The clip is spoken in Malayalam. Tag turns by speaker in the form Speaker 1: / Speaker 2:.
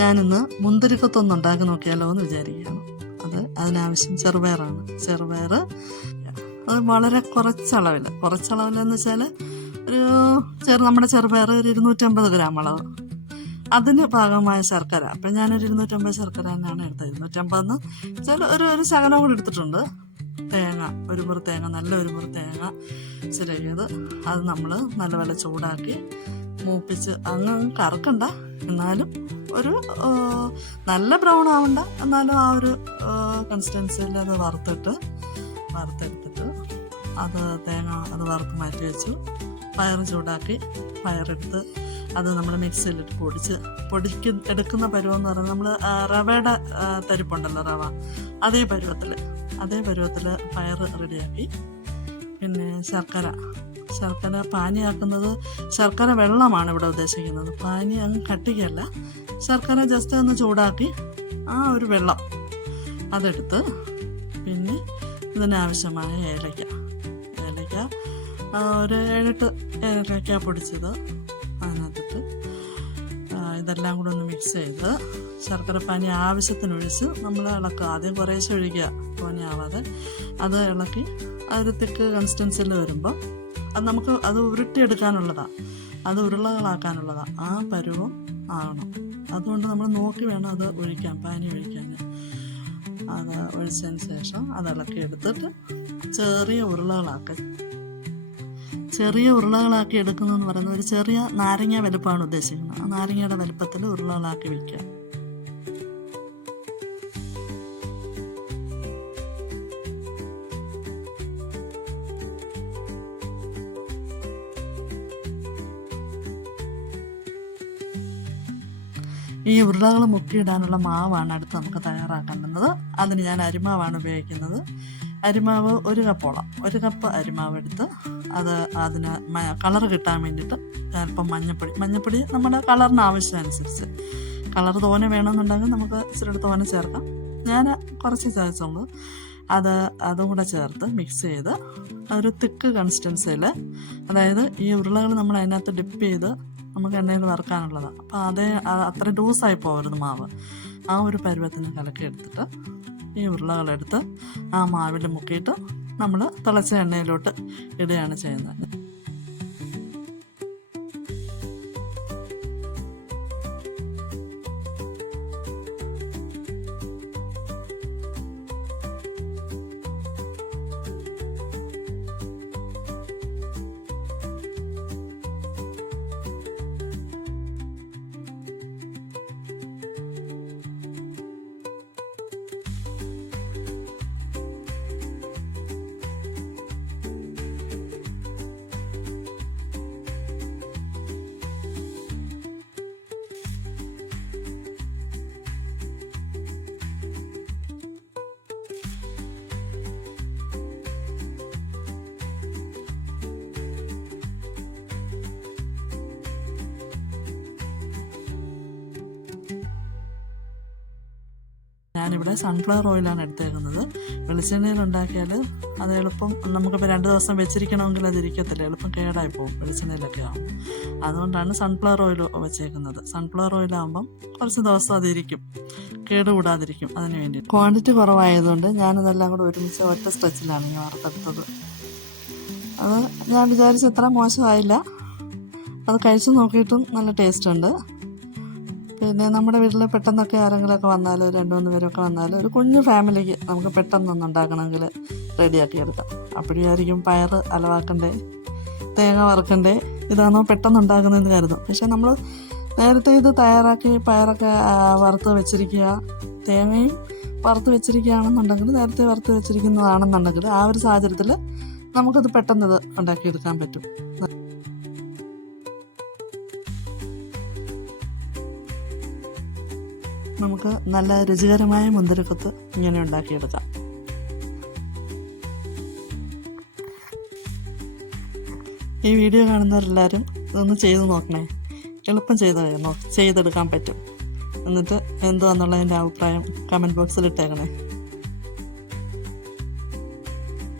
Speaker 1: ഞാനിന്ന് മുന്തിരിക്കത്തൊന്ന് ഉണ്ടാക്കി നോക്കിയാലോ എന്ന് വിചാരിക്കുകയാണ്. അത് അതിനാവശ്യം ചെറുപയറാണ്. ചെറുപയർ അത് വളരെ കുറച്ചളവിൽ കുറച്ചളവിലെന്ന് വെച്ചാൽ ഒരു ചെറു നമ്മുടെ ചെറുപയർ ഒരു ഇരുന്നൂറ്റമ്പത് ഗ്രാം അളവ് അതിന് ഭാഗമായ ശർക്കര. അപ്പം ഞാനൊരു ഇരുന്നൂറ്റമ്പത് ശർക്കര തന്നെയാണ് എടുത്തത്. ഇരുന്നൂറ്റമ്പതെന്ന് വെച്ചാൽ ഒരു ഒരു ശകലം കൂടി എടുത്തിട്ടുണ്ട്. തേങ്ങ ഒരു മുറി തേങ്ങ നല്ല ഒരു മുറി തേങ്ങ ചിരകിയത് അത് നമ്മൾ നല്ലപോലെ ചൂടാക്കി മൂപ്പിച്ച് അങ്ങ് കറക്കണ്ട. എന്നാലും ഒരു നല്ല ബ്രൗൺ ആവണ്ട. എന്നാലും ആ ഒരു കൺസിസ്റ്റൻസിയിൽ അത് വറുത്തിട്ട് വറുത്തെടുത്തിട്ട് അത് തേങ്ങ അത് വറുത്ത് മാറ്റി വെച്ചു. പയർ ചൂടാക്കി പയറെടുത്ത് അത് നമ്മൾ മിക്സിയിലിട്ട് പൊടിച്ച് പൊടിക്ക് എടുക്കുന്ന പരുവെന്ന് പറഞ്ഞാൽ നമ്മൾ റവയുടെ തരിപ്പുണ്ടല്ലോ റവ. അതേ പരുവത്തിൽ അതേ പരുവത്തിൽ പയർ റെഡിയാക്കി പിന്നെ ശർക്കര. ശർക്കര പാനിയാക്കുന്നത് ശർക്കര വെള്ളമാണ് ഇവിടെ ഉദ്ദേശിക്കുന്നത്. പാനി അങ്ങ് കട്ടിക്കല്ല. ശർക്കര ജസ്റ്റ് ഒന്ന് ചൂടാക്കി ആ ഒരു വെള്ളം അതെടുത്ത് പിന്നെ ഇതിനാവശ്യമായ ഏലക്ക. ആ, ഒരു ഏഴെട്ട് ഏലക്ക പൊടിച്ചത് അതിനകത്തിട്ട് ഇതെല്ലാം കൂടെ ഒന്ന് മിക്സ് ചെയ്ത് ശർക്കര പാനി ആവശ്യത്തിനൊഴിച്ച് നമ്മൾ ഇളക്കുക. ആദ്യം കുറേശ്ശെ ഒഴിക്കുക. പാനി ആവാതെ. അത് ഇളക്കി ഒരു തിക്ക് കൺസിസ്റ്റൻസിയിൽ വരുമ്പോൾ അത് നമുക്ക് അത് ഉരുട്ടിയെടുക്കാനുള്ളതാണ് അത് ഉരുളകളാക്കാനുള്ളതാണ് ആ പരുവം ആവണം അതുകൊണ്ട് നമ്മൾ നോക്കി വേണം അത് ഒഴിക്കാൻ പാനി ഒഴിക്കാൻ. അത് ഒഴിച്ചതിന് ശേഷം അത് ഇളക്കി എടുത്തിട്ട് ചെറിയ ഉരുളകളാക്ക. ചെറിയ ഉരുളകളാക്കി എടുക്കുന്നതെന്ന് പറയുന്നത് ഒരു ചെറിയ നാരങ്ങ വലുപ്പമാണ് ഉദ്ദേശിക്കുന്നത്. ആ നാരങ്ങയുടെ വലുപ്പത്തിൽ ഉരുളകളാക്കി വയ്ക്കുക ഈ ഉരുളകൾ മുക്കിയിടാനുള്ള മാവാണ് അടുത്ത് നമുക്ക് തയ്യാറാക്കേണ്ടുന്നത്. അതിന് ഞാൻ അരിമാവാണ് ഉപയോഗിക്കുന്നത്. അരിമാവ് ഒരു കപ്പോളം. ഒരു കപ്പ് അരിമാവ് എടുത്ത് അത് അതിന് കളർ കിട്ടാൻ വേണ്ടിയിട്ട് അല്പം മഞ്ഞപ്പൊടി. മഞ്ഞപ്പൊടി നമ്മുടെ കളറിന് ആവശ്യമനുസരിച്ച് കളർ തോനെ വേണമെന്നുണ്ടെങ്കിൽ നമുക്ക് ഇച്ചിരി തോനെ ചേർക്കാം. ഞാൻ കുറച്ച് ചേർത്തുള്ളൂ. അത് അതും കൂടെ ചേർത്ത് മിക്സ് ചെയ്ത് ഒരു തിക്ക് കൺസിസ്റ്റൻസിയിൽ അതായത് ഈ ഉരുളകൾ നമ്മൾ അതിനകത്ത് ഡിപ്പ് ചെയ്ത് നമുക്ക് എണ്ണയിൽ വറുക്കാനുള്ളതാണ് അപ്പോൾ അതേ അത്ര ലൂസായി പോകരുത് മാവ്. ആ ഒരു പരുവത്തിന് കലക്കി എടുത്തിട്ട് ഈ ഉരുളകളെടുത്ത് ആ മാവിൽ മുക്കിയിട്ട് നമ്മൾ തിളച്ച എണ്ണയിലോട്ട് ഇടുകയാണ് ചെയ്യുന്നത്. ഞാനിവിടെ സൺഫ്ലവർ ഓയിലാണ് എടുത്തേക്കുന്നത്. വെളിച്ചെണ്ണയിൽ ഉണ്ടാക്കിയാൽ അത് എളുപ്പം നമുക്കിപ്പോൾ രണ്ട് ദിവസം വെച്ചിരിക്കണമെങ്കിൽ അതിരിക്കത്തില്ല എളുപ്പം കേടായി പോകും വെളിച്ചെണ്ണയിലൊക്കെ ആകും അതുകൊണ്ടാണ് സൺഫ്ലവർ ഓയിൽ വെച്ചേക്കുന്നത്. സൺഫ്ലവർ ഓയിലാകുമ്പം കുറച്ച് ദിവസം അതിരിക്കും കേടുകൂടാതിരിക്കും അതിന് വേണ്ടി. ക്വാണ്ടിറ്റി കുറവായതുകൊണ്ട് ഞാനിതെല്ലാം കൂടെ ഒരുമിച്ച് ഒറ്റ സ്ട്രെച്ചിലാണ് ഞാൻ വറുത്തെടുത്തത്. അത് ഞാൻ വിചാരിച്ച അത്ര മോശമായില്ല. അത് കഴിച്ചു നോക്കിയിട്ടും നല്ല ടേസ്റ്റ് ഉണ്ട്. പിന്നെ നമ്മുടെ വീട്ടിൽ പെട്ടെന്നൊക്കെ ആരെങ്കിലുമൊക്കെ വന്നാൽ രണ്ട് മൂന്ന് പേരൊക്കെ വന്നാൽ ഒരു കുഞ്ഞു ഫാമിലിക്ക് നമുക്ക് പെട്ടെന്നൊന്ന് ഉണ്ടാക്കണമെങ്കിൽ റെഡിയാക്കി എടുക്കാം. അപ്പോഴായിരിക്കും പയർ അലവാക്കണ്ടേ തേങ്ങ വറുക്കണ്ടേ ഇതാണോ പെട്ടെന്ന് ഉണ്ടാക്കുന്നതെന്ന് കരുതും. പക്ഷേ നമ്മൾ നേരത്തെ ഇത് തയ്യാറാക്കി പയറൊക്കെ വറുത്ത് വെച്ചിരിക്കുക തേങ്ങയും വറുത്ത് വെച്ചിരിക്കുകയാണെന്നുണ്ടെങ്കിൽ നേരത്തെ വറുത്ത് വെച്ചിരിക്കുന്നതാണെന്നുണ്ടെങ്കിൽ ആ ഒരു സാഹചര്യത്തിൽ നമുക്കത് പെട്ടെന്ന് ഇത് ഉണ്ടാക്കിയെടുക്കാൻ പറ്റും. നമുക്ക് നല്ല രുചികരമായ മുന്തിരിക്കത്ത് ഇങ്ങനെ ഉണ്ടാക്കിയെടുക്കാം. ഈ വീഡിയോ കാണുന്നവരെല്ലാവരും ഇതൊന്ന് ചെയ്ത് നോക്കണേ. എളുപ്പം ചെയ്ത് നോ ചെയ്തെടുക്കാൻ പറ്റും. എന്നിട്ട് എന്തുവാന്നുള്ളതിന്റെ അഭിപ്രായം കമന്റ് ബോക്സിൽ ഇട്ടേക്കണേ.